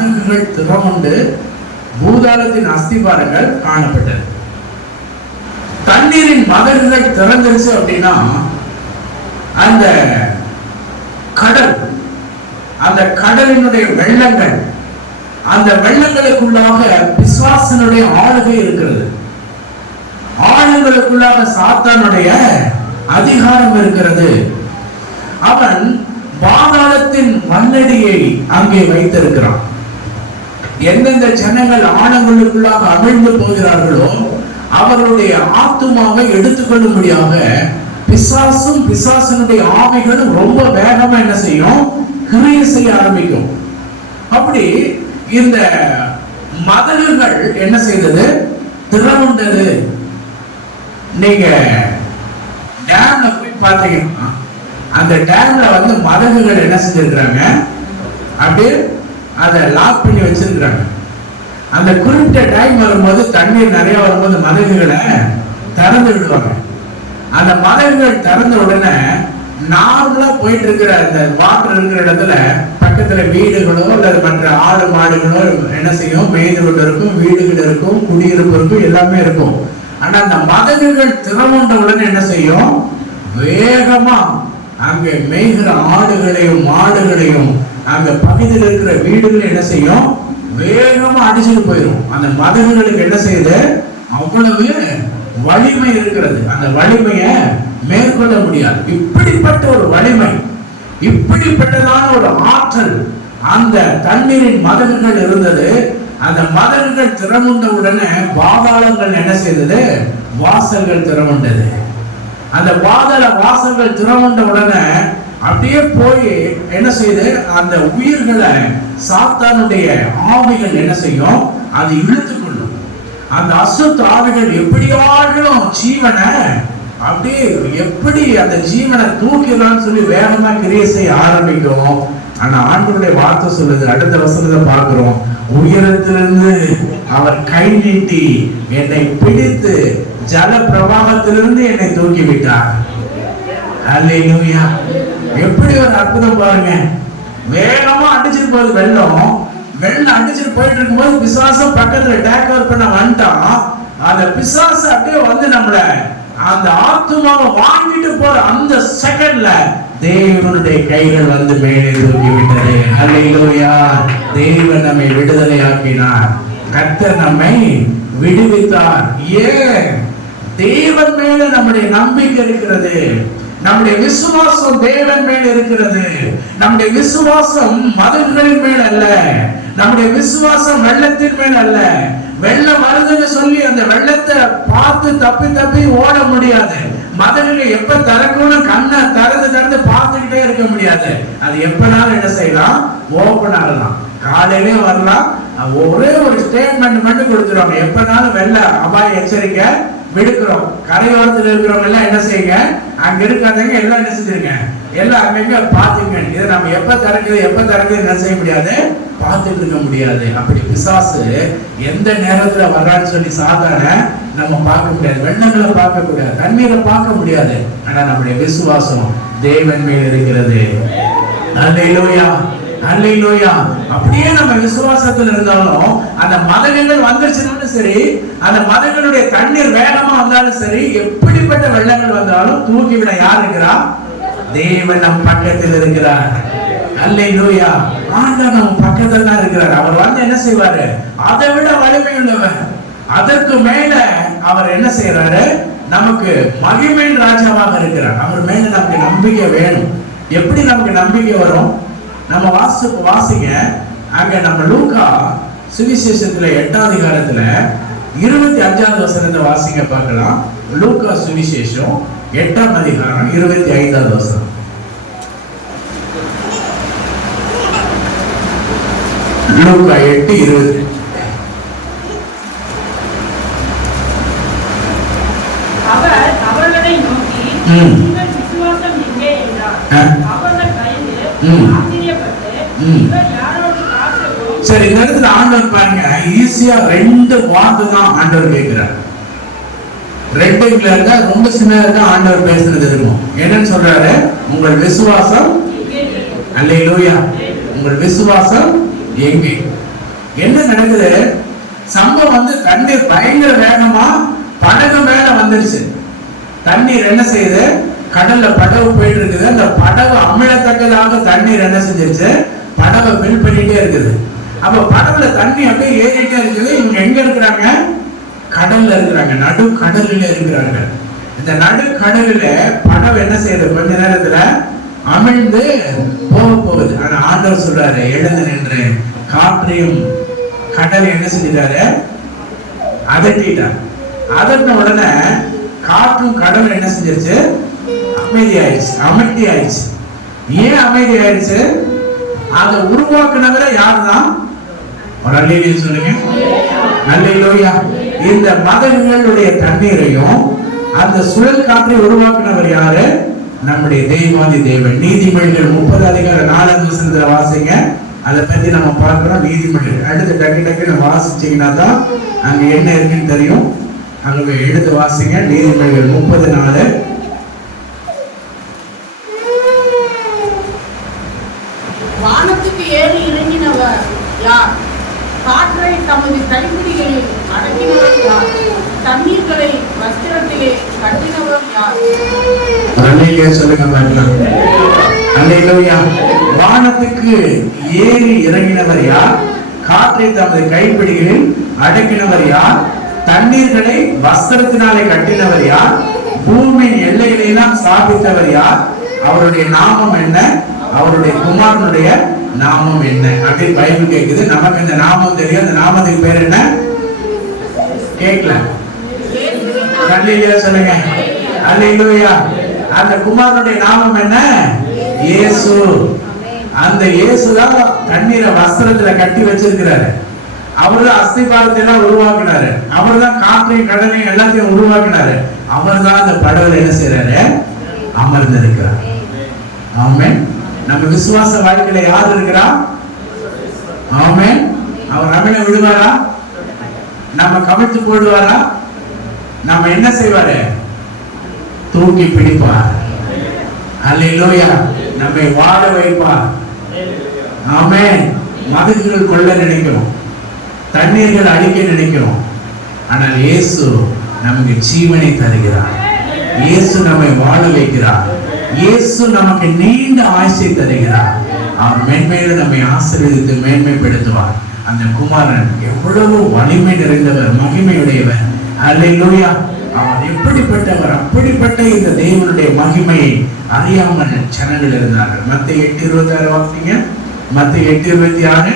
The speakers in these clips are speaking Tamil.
மதகுகள் திறமுண்டு பூதாளத்தின் அஸ்திபாரங்கள் காணப்பட்டது. தண்ணீரின் மதகுகள் திறந்துருச்சு அப்படின்னா அந்த கடல் அந்த கடலினுடைய வெள்ளங்கள் அந்த வெள்ளங்களுக்குள்ளாக விசுவாசனுடைய ஆளுகை இருக்கிறது. ஆளுங்களுக்குள்ளாக சாத்தானுடைய அதிகாரம் இருக்கிறது. அவன் பாதாளத்தின் மண்ணடியை அங்கே வைத்திருக்கிறான். எந்தெந்த ஜனங்கள் ஆணவங்களுக்குள்ளாக அமிழ்ந்து போகிறார்களோ அவர்களுடைய ஆத்துமாவை எடுத்துக்கொள்ளும்படியாக பிசாசும் பிசாசனுடைய ஆவைகளும் ரொம்ப வேகமா என்ன செய்யும்? கிரியை செய்ய ஆரம்பிக்கும். அப்படி இந்த மதகுகள் என்ன செய்தது? திறவுண்டது. நீங்க டேம்ல போய் பார்த்தீங்கன்னா அந்த டேம்ல வந்து மதகுகள் என்ன செஞ்சிருக்கிறாங்க? அப்படியே அதை லாக் பண்ணி வச்சிருக்கிறாங்க. அந்த குறிப்பிட்ட டைம் வரும்போது தண்ணீர் நிறைய வரும்போது மதகுகளை திறந்து விடுவாங்க. அந்த மதகுகள் திறந்த உடனே நார்மலா போயிட்டு இருக்கிற அந்த வாட்டர் இருக்கிற இடத்துல பக்கத்துல வீடுகளோ அல்லது மற்ற ஆடு மாடுகளோ என்ன செய்யும்? மேய்ந்து கொண்டு இருக்கும் வீடுகள் இருக்கும் குடியிருப்பு இருக்கும் எல்லாமே இருக்கும். ஆனா அந்த மதகுகள் திறமுண்ட உடனே என்ன செய்யும்? வேகமா அங்கே மேய்கிற ஆடுகளையும் மாடுகளையும் அங்கே பகுதியில் இருக்கிற வீடுகளை என்ன செய்யும்? வேகமா அடிச்சுட்டு போயிடும் அந்த மதகுகளுக்கு என்ன செய்யுது? அவ்வளவு வலிமை இருக்கிறது. அந்த வலிமையை மேற்கொள்ள முடியாது. இப்படிப்பட்ட ஒரு வலிமை இப்படிப்பட்டதான ஒரு ஆற்றல் அந்த தண்ணீரின் மதகுகள் இருந்தது. அந்த மதகுகள் திறமுண்ட உடனே பாதாளங்கள் என்ன செய்தது? வாசல்கள் திறமுண்டது. அந்த பாதாள வாசல்கள் திறமுண்ட உடனே அப்படியே போய் என்ன செய்யுது அந்த உயிர்களை சாத்தானுடைய ஆவிகள் என்ன செய்யும்? அது இழுத்துக் கொள்ளும். அந்த அசுத்த ஆவிகள் எப்படியாலும் ஜீவனை அப்படியே எப்படி அந்த ஜீவனை தூக்கிடலாம்னு சொல்லி வேகமா கிரியை செய்ய ஆரம்பிக்கும். ஆனா ஆண்டவருடைய வார்த்தை சொல்லுது அடுத்த வசனத்தை பார்க்கிறோம். உயரத்திலிருந்து அவர் கை நீட்டி என்னை பிடித்து ஜல பிரவாகத்திலிருந்து என்னை தூக்கி விட்டார் அல்லேலூயா எப்படி ஒரு அற்புதம் பாருங்க. வேகமா அடிச்சிட்டு போகுது வெள்ளம். வெள்ளம் அடிச்சிட்டு போயிட்டு இருக்கும்போது பிசாசம் பக்கத்துல டேக் ஓவர் பண்ண வந்துட்டான். அந்த பிசாசு அப்படியே வந்து நம்மள அந்த ஆத்மாவை வாங்கிட்டு போற அந்த செகண்ட்ல தேவனுடைய கைகள் வந்து மேலே தூக்கி விட்டது அல்லேலூயா தேவன் நம்மை விடுதலையாக்கினார். கர்த்தர் நம்மை விடுவித்தார். ஏன்? தேவன் மேல நம்முடைய நம்பிக்கை இருக்கிறது. நம்முடைய விசுவாசம் தேவன் மேல் இருக்கிறது. நம்முடைய விசுவாசம் மதங்களின் மேல் அல்ல. நம்முடைய விசுவாசம் வெள்ளத்தின் மேல் அல்ல. வெள்ளம் வருதுன்னு சொல்லி அந்த வெள்ளத்தை பார்த்து தப்பி தப்பி ஓட முடியாது. மதங்களை எப்ப திறக்கணும்னு கண்ணை திறந்து திறந்து பார்த்துக்கிட்டே இருக்க முடியாது. அது எப்பனாலும் என்ன செய்யலாம்? ஓபன் ஆகலாம். காலையிலே வரலாம். ஒரே ஒரு ஸ்டேட்மெண்ட் மட்டும் கொடுத்துருவாங்க எப்பனாலும் வெள்ள அபாய எச்சரிக்கை விடுக்கிறோம். கரையோரத்தில் இருக்கிறவங்க எல்லாம் என்ன செய்யுங்க? அங்க இருக்காதவங்க எல்லாம் என்ன செஞ்சிருங்க? எல்லாம் அங்கங்க பாத்துங்க இதை நம்ம எப்ப திறக்குது எப்ப திறக்குது என்ன செய்ய முடியாது? பார்த்துட்டு இருக்க முடியாது. அப்படி பிசாசு எந்த நேரத்துல வர்றான்னு சொல்லி சாதாரண நம்ம பார்க்க முடியாது. வெள்ளங்களை பார்க்க கூடாது. தண்ணீரை பார்க்க முடியாது. ஆனா நம்முடைய விசுவாசம் தேவன் மேல் இருக்கிறது. அல்லேலூயா அல்லேலூயா. அப்படியே நம்ம விசுவாசத்தில் இருந்தாலும் அந்த மதங்கள் வந்துருச்சுனாலும் சரி அந்த மதங்களுடைய தண்ணீர் வேகமா வந்தாலும் சரி எப்படிப்பட்ட வெள்ளங்கள் வந்தாலும் தூக்கிவிட யார் இருக்கிறா? தேவன் நம் பக்கத்தில் இருக்கிறார். அல்லேலூயா. ஆண்டவர் நம்ம பக்கத்துல தான் இருக்கிறார். அவர் வந்து என்ன செய்வாரு? அதை விட வலிமை உள்ளவர் அதற்கு மேல அவர் என்ன செய்யறாரு நமக்கு மகிமையின் ராஜாவாக இருக்கிறார். அவர் மேல நமக்கு நம்பிக்கை வேணும். எப்படி நமக்கு நம்பிக்கை வரும்? நம்ம வாசி வாசிங்க. அங்க நம்ம லூக்கா சுவிசேஷத்துல எட்டாம் அதிகாரத்துல இருபத்தி அஞ்சாவது வசனத்தை வாசிங்க பார்க்கலாம். லூக்கா சுவிசேஷம் எட்டாம் அதிகாரம் இருபத்தி ஐந்தாவது வசனம். லூக்கா எட்டு இருபத்தி அவர் அவர்களை நோக்கி. அவர்கள் பயந்து சரி இந்த இடத்துல ஆண்டவர் பாருங்க. ஈஸியா ரெண்டு வார்த்தை தான் ஆண்டவர் கேட்கிறார். ரெண்டு இருந்தா ரொம்ப சின்னதா தான் ஆண்டவர் பேசுறது இருக்கும் என்னன்னு சொல்றாரு? உங்கள் விசுவாசம் அல்லே லோயா உங்கள் விசுவாசம் எங்கே? என்ன நடக்குது? சம்பவம் வந்து தண்ணீர் பயங்கர வேகமா படகு மேல வந்துருச்சு. தண்ணீர் என்ன செய்யுது? கடல்ல படகு போயிட்டு இருக்குது அந்த படகு அமிழத்தக்கதாக தண்ணீர் என்ன செஞ்சிருச்சு? படவை ஃபில் பண்ணிட்டே இருக்குது. அப்ப படகுல தண்ணி அப்படியே ஏறிட்டே இருக்குது. இவங்க எங்க இருக்கிறாங்க? கடல்ல இருக்கிறாங்க. நடு கடலில் இருக்கிறார்கள். இந்த நடு கடலில படகு என்ன செய்யுது? கொஞ்ச நேரத்துல அமிழ்ந்து போக போகுது. ஆனா ஆண்டவர் சொல்றாரு எழுந்து நின்று காற்றையும் கடலை என்ன செஞ்சிட்டாரு? அதட்டிட்டார். அதட்டின உடனே காற்றும் கடலும் என்ன செஞ்சிருச்சு? அமைதி ஆயிடுச்சு அமைதி ஆயிடுச்சு ஏன் அமைதி ஆயிடுச்சு அதை உருவாக்குனவரை யாருதான் தான் சொல்லுங்க. அல்லையிலோயா இந்த மதங்களுடைய தண்ணீரையும் அந்த சுழல் காற்றை உருவாக்குனவர் யாரு? நம்முடைய தெய்வாதி தேவன். நீதிமொழிகள் முப்பது அதிகார நாலாவது வசனத்துல வாசிங்க. அதை பத்தி நம்ம பார்க்கிறோம். நீதிமொழிகள். அடுத்து டக்கு டக்குன்னு வாசிச்சீங்கன்னா தான் அங்க என்ன இருக்குன்னு தெரியும். அங்க எடுத்து வாசிங்க. நீதிமொழிகள் முப்பது நாலு வானத்துக்கு ஏறி இறங்கினவர் யார் காற்றை தமது கைப்பிடிகளில் அடக்கினவர் யார் தண்ணீர்களை வஸ்திரத்திலே கட்டினவர் யார் அல்லையிலே சொல்லுங்க பார்க்கலாம் அல்லையிலோயா வானத்துக்கு ஏறி இறங்கினவர் யார் காற்றை கைப்பிடிகளில் அடக்கினவர் யார்? தண்ணீர்களை வஸ்திரத்தினாலே கட்டினவர் யார்? பூமியின் எல்லைகளை எல்லாம் ஸ்தாபித்தவர் யார்? அவருடைய நாமம் என்ன? அவருடைய குமாரனுடைய நாமம் என்ன? அப்படின்னு பைபிள் கேக்குது நமக்கு இந்த நாமம் தெரியும். அந்த நாமத்துக்கு பேர் என்ன? கேட்கல. இயேசுவின் நாமம் அல்லேலூயா. சொல்லுங்க அந்த குமாரனுடைய நாமம் என்ன? இயேசு. அந்த இயேசு தான் தண்ணீரை வஸ்திரத்துல கட்டி வச்சிருக்கிறாரு. அவர் தான் அஸ்திபாரத்தை எல்லாம் உருவாக்கினாரு. அவர் தான் காற்றையும் கடலையும் எல்லாத்தையும் உருவாக்கினாரு. அவர் தான் அந்த படவர் என்ன செய்யறாரு அமர்ந்திருக்கிறார். ஆமே நம்ம விசுவாச வாழ்க்கையில யார் இருக்கிறா? ஆமே அவர் அமில விடுவாரா? நம்ம கவிழ்த்து போடுவாரா? நம்ம என்ன செய்வாரு? தூக்கி பிடிப்பார். அல்லையிலோயா நம்மை வாழ வைப்பார். ஆமே மதுகள் கொள்ள நினைக்கிறோம். தண்ணீர்கள் அழிக்க நினைக்கிறோம். ஆனால் இயேசு நமக்கு ஜீவனை தருகிறார். இயேசு நம்மை வாழ வைக்கிறார். இயேசு நமக்கு நீண்ட ஆசை தருகிறார். அவர் மேன்மையில நம்மை ஆசீர்வதித்து மேன்மைப்படுத்துவார். அந்த குமாரன் எவ்வளவு வலிமை நிறைந்தவர் மகிமையுடையவர். அல்லேலூயா அவர் எப்படிப்பட்டவர் அப்படிப்பட்ட இந்த தேவனுடைய மகிமையை அறியாமல் ஜனங்கள் இருந்தார்கள். மத்திய எட்டு இருபத்தி ஆறு வார்த்தைங்க மத்திய எட்டு இருபத்தி ஆறு.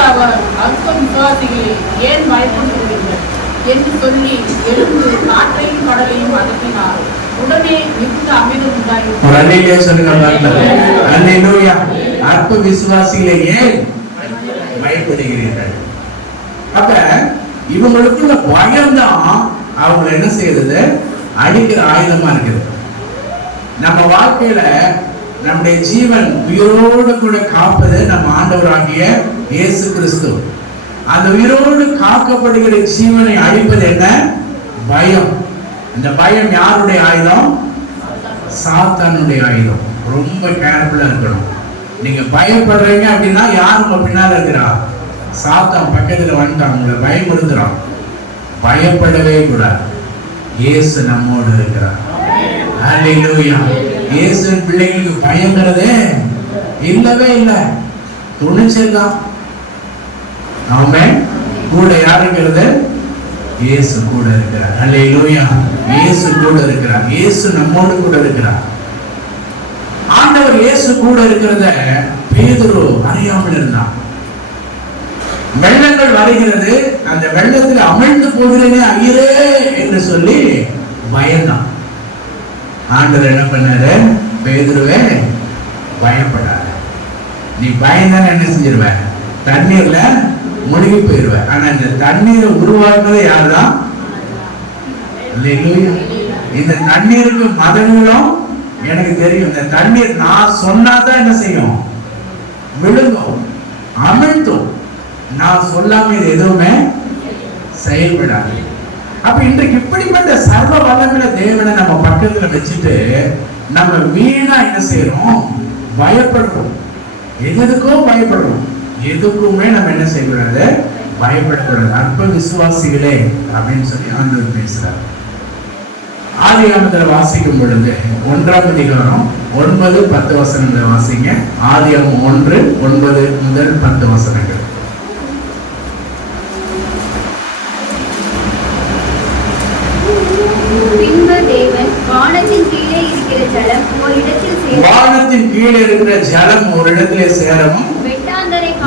அல்ப விசுவாசிகளே ஏன் பயப்படுகிறீர்கள் என்று சொல்லி எழுந்து காற்றையும் கடலையும் அடக்கினார் உடனே மிகுந்த அற்ப விசுவாசிகளே ஏன் பயப்படுகிறீர்கள்? அப்ப இவங்களுக்குள்ள பயம்தான். அவங்களை என்ன செய்யறது? அடிக்கிற ஆயுதமா இருக்குது நம்ம வாழ்க்கையில நம்முடைய ஜீவன் உயிரோடு கூட காப்பது நம்ம ஆண்டவராகிய இயேசு கிறிஸ்து. அந்த உயிரோடு காக்கப்படுகிற சீவனை அழிப்பது என்ன? பயம். இந்த பயம் யாருடைய ஆயுதம்? சாத்தானுடைய ஆயுதம். ரொம்ப கேர்ஃபுல்லா இருக்கணும். நீங்க பயப்படுறீங்க அப்படின்னா யார் உங்க பின்னால இருக்கிறா? சாத்தான் பக்கத்துல வந்துட்டான் உங்களை பயமுறுத்துறான் பயப்படவே கூடாது. இயேசு நம்மோடு இருக்கிறார். இயேசு பிள்ளைங்களுக்கு பயங்கிறதே இல்லவே இல்லை. துணிச்சல் தான் ஆமென். கூட யாருங்கிறது இயேசு கூட இருக்கிறார். ஹalleluya. இயேசு கூட இருக்கிறார். இயேசு நம்மோடு கூட இருக்கிறார். ஆண்டவர் இயேசு கூட இருக்கிறத பேதுரு அறியாமல் இருந்தான். வெள்ளங்கள் வருகிறது. அந்த வெள்ளத்தில் அமிழ்ந்து போகிறேனே ஐயரே என்று சொல்லி பயந்தான். ஆண்டவர் என்ன பண்ணாரு? பேதுருவே பயப்படாத. நீ பயந்தா என்ன செஞ்சிருவ? தண்ணீர்ல முழுகி போயிடுவேன் ஆனா இந்த தண்ணீரை உருவாக்குனது யாருதான் அல்லேலூயா. இந்த தண்ணீருக்கு மதங்களும் எனக்கு தெரியும். இந்த தண்ணீர் நான் சொன்னாதான் என்ன செய்யும்? விழுங்கும். அமிழ்த்தும். நான் சொல்லாம இது எதுவுமே செயல்படாது. அப்ப இன்றைக்கு இப்படிப்பட்ட சர்வ வல்லமுள்ள தேவனை நம்ம பக்கத்துல வச்சுட்டு நம்ம வீணா என்ன செய்யறோம்? பயப்படுறோம். எதுக்கோ பயப்படுறோம். எதுக்குமே நம்ம என்ன செய்யக்கூடாது? பயப்படக்கூடாது. அற்ப விசுவாசிகளே அப்படின்னு சொல்லி ஆண்டவர் பேசுறார். ஆதியாமத்துல வாசிக்கும் பொழுது ஒன்றாம் அதிகாரம் ஒன்பது பத்து வசனங்களை வாசிங்க. ஆதியாகம் ஒன்று ஒன்பது முதல் பத்து வசனங்கள். வானத்தின் கீழே இருக்கிற ஜலம் ஒரு இடத்திலே சேரவும்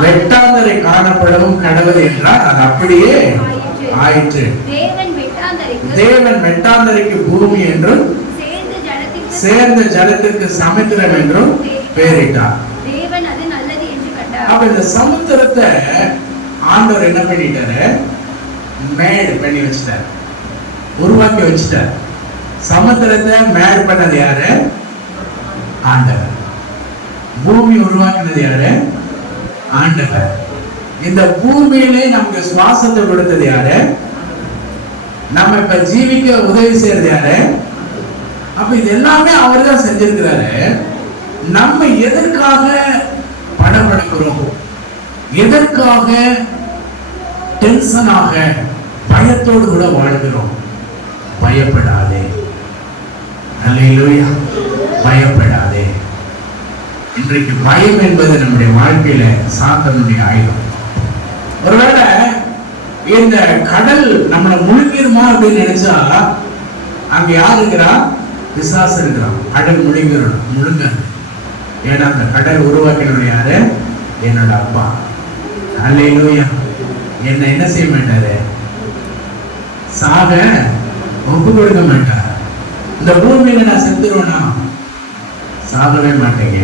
வெட்டாந்தரை காண- வெட்டாந்தரை காணப்படவும் கடவுள் என்றால் அது அப்படியே ஆயிற்று. தேவன் வெட்டாந்தரைக்கு பூமி என்றும் சேர்ந்து ஜலத்திற்கு சமுத்திரம் என்றும் பெயரிட்டார். அப்ப இந்த சமுத்திரத்தை ஆண்டவர் என்ன பண்ணிட்டாரு? மேடு பண்ணி வச்சிட்டார். உருவாக்கி வச்சிட்டார். சமுத்திரத்தை மேடு பண்ணது யாரு? ஆண்டவர். பூமி உருவாக்கினது யாரு? ஆண்டவர். இந்த பூமியிலே நமக்கு சுவாசத்தை கொடுத்தது யாரு? நம்ம இப்ப ஜீவிக்க உதவி செய்யறது யாரு? அப்ப இது எல்லாமே அவர் தான் செஞ்சிருக்கிறாரு. நம்ம எதற்காக படபடக்கிறோம் எதற்காக டென்ஷனாக பயத்தோடு கூட வாழ்கிறோம்? பயப்படாதே. அல்லேலூயா பயப்படாது. இன்றைக்கு பயம் என்பது நம்முடைய வாழ்க்கையில சாத்தனுடைய ஆயுதம் ஒருவேளை இந்த கடல் நம்மளை முழுங்கிருமா அப்படின்னு நினைச்சா அங்க யார் இருக்கிறா? பிசாசு இருக்கிறான். கடல் முழுங்கிடும் முழுங்க. ஏன்னா அந்த கடல் உருவாக்கினவர் யாரு? என்னோட அப்பா. அல்லேலூயா. என்ன என்ன செய்ய மாட்டாரு? சாக ஒப்பு கொடுக்க மாட்டார். இந்த பூமியில நான் செத்துருவேனா? சாகவே மாட்டேங்க.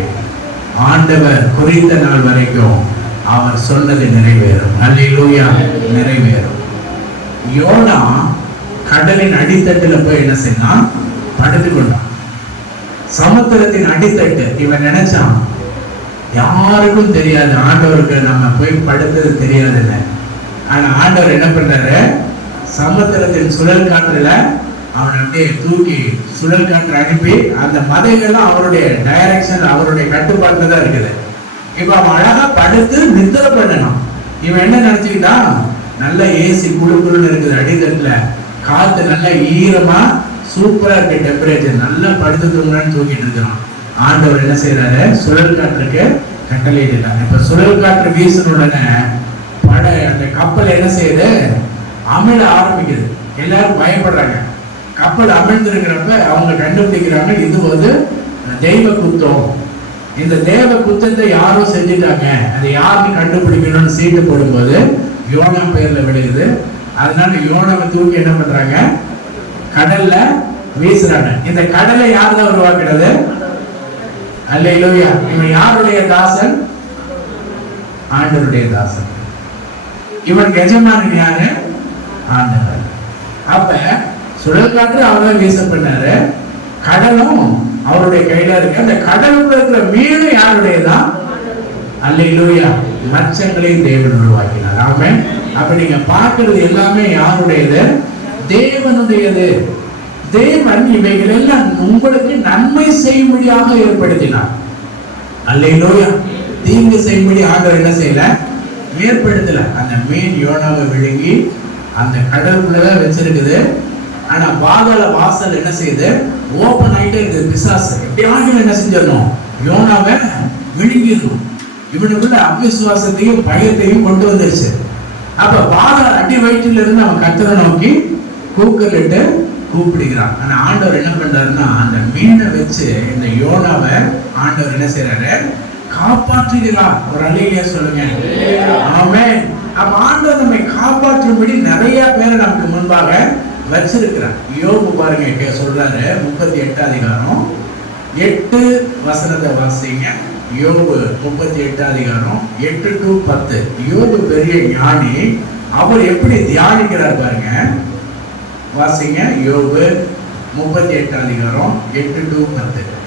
ஆண்டவர் குறித்த நாள் வரைக்கும் அவர் சொன்னது நிறைவேறும். அல்லேலூயா நிறைவேறும். யோனா கடலின் அடித்தட்டுல போய் என்ன செய்யலாம் படுத்து கொண்டான். சமுத்திரத்தின் அடித்தட்டு இவன் நினைச்சான் யாருக்கும் தெரியாது ஆண்டவருக்கு நம்ம போய் படுத்தது தெரியாதுல்ல. ஆனா ஆண்டவர் என்ன பண்றாரு? சமுத்திரத்தின் சுழல் காற்றுல அவன் அப்படியே தூக்கி சுழல் காற்று அனுப்பி அந்த மதைகள்லாம் அவருடைய டைரக்ஷன் அவருடைய கட்டுப்பாட்டில் தான் இருக்குது. இப்போ அவன் அழகாக படுத்து நித்திர பண்ணணும். இவன் என்ன நினச்சிக்கிட்டான் நல்ல ஏசி குழு குழுன்னு இருக்குது அடித்தட்டில். காற்று நல்லா ஈரமா சூப்பரா இருக்கு டெம்பரேச்சர் நல்லா படுத்து தூங்கலான்னு தூக்கிட்டு இருக்கிறான். ஆண்டவர் என்ன செய்யறாரு சுழல் காற்றுக்கு கட்டளையிட்டார் இப்ப சுழல் காற்று வீசின உடனே பட அந்த கப்பல் என்ன செய்யுது? அமிழ ஆரம்பிக்குது. எல்லாரும் பயப்படுறாங்க. கப்பல் அமிழ்ந்திருக்கிறப்ப அவங்க கண்டுபிடிக்கிறாங்க இது வந்து தெய்வ குத்தம் இந்த தேவ குத்தத்தை யாரோ செஞ்சுட்டாங்க. அதை யாருன்னு கண்டுபிடிக்கணும்னு சீட்டு போடும்போது யோனா பெயர்ல விழுகுது. அதனால யோனாவை தூக்கி என்ன பண்றாங்க? கடல்ல வீசுறாங்க. இந்த கடலை யார் தான் உருவாக்குறது இலோயா இவன் யாருடைய தாசன்? ஆண்டனுடைய தாசன். இவன் எஜமானன் யாரு? ஆண்டவர். அப்ப சுழல் காற்று அவர் வீச பண்ணாரு கடலும் அவருடைய கையில இருக்கு. அந்த கடலுக்குள்ள இருக்கிற மீனும் யாருடையதான் அல்லையிலூயா மச்சங்களையும் தேவன் உருவாக்கினார். ஆமே அப்ப நீங்க பார்க்கறது எல்லாமே யாருடையது? தேவனுடையது. தேவன் இவைகள் எல்லாம் உங்களுக்கு நன்மை செய்யும்படியாக ஏற்படுத்தினார். அல்லையிலூயா தீங்கு செய்யும்படி ஆக என்ன செய்யல? ஏற்படுத்தல. அந்த மீன் யோனாவை விழுங்கி அந்த கடலுக்குள்ளதான் வச்சிருக்குது. ஆனா பாதாள வாசல் என்ன செய்யுது? ஓபன் ஆயிட்டே இருக்குது பிசாசு. எப்படியாவது என்ன செஞ்சிடணும்? யோனாவை விழுங்கிடணும். இவனுக்குள்ள அவிசுவாசத்தையும் பயத்தையும் கொண்டு வந்துருச்சு. அப்ப பாதாள அடி வயிற்றில இருந்து அவன் கத்தரை நோக்கி கூக்கலிட்டு கூப்பிடுகிறான். ஆனா ஆண்டவர் என்ன பண்றாருன்னா அந்த மீனை வச்சு இந்த யோனாவை ஆண்டவர் என்ன செய்யறாரு காப்பாற்றுகிறார். ஒரு அலையிலே சொல்லுங்க. ஆமே அப்ப ஆண்டவர் நம்மை காப்பாற்றும்படி நிறைய பேரை நமக்கு முன்பாக வச்சிருக்கிறான். யோபு பாருங்க கே- சொல்றாரு முப்பத்தி எட்டு அதிகாரம். எட்டு வசனத்தை வாசிங்க. யோபு முப்பத்தி எட்டு அதிகாரம் எட்டு டு பத்து. யோபு பெரிய ஞானி. அவர் எப்படி தியானிக்கிறார் பாருங்க. வாசிங்க. யோபு முப்பத்தி எட்டு அதிகாரம் எட்டு டு பத்து.